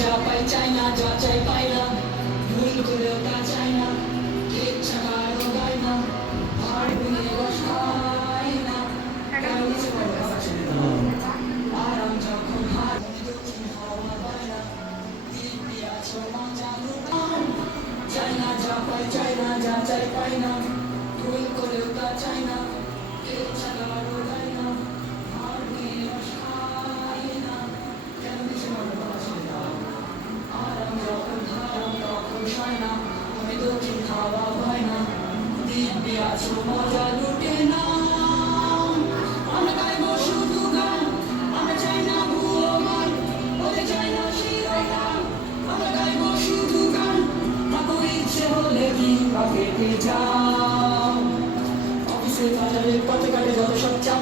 যা পাই চাই না, যা চাই পাই না, ভুল করেও তা চাই না, ইচ্ছা কারো গাই না, আর ভুলে বসাই না, কারো কিছু বলে কথা ছেড়ে দাও। আরাম যখন হার মনে দক্ষিণ হওয়া পায় না, দিব্যি আছো মজা লুটাও। চাই না যা পাই চাই না, যা চাই পাই না, ভুল করেও তা চাই না, ইচ্ছা কারো গাই না, আর ভুলে বসাই না, কেন কিছু বলে কথা ছেড়ে দাও। আরাম যখন হারাম তখন সয় না, মনে দক্ষিণ খাওয়া হয় না, দিব্যি আছো মজা লুটে নাও। আমরা গাইবো শুধু গান, আমরা চাই না ভুয়ো মান, বলে চাই না শিরোনাম। আমরা গাইবো শুধু গান, থাকো ইচ্ছে হলে কিংবা কেটে যাও। অফিসে বাজারে পথে ঘাটে যত সব চাম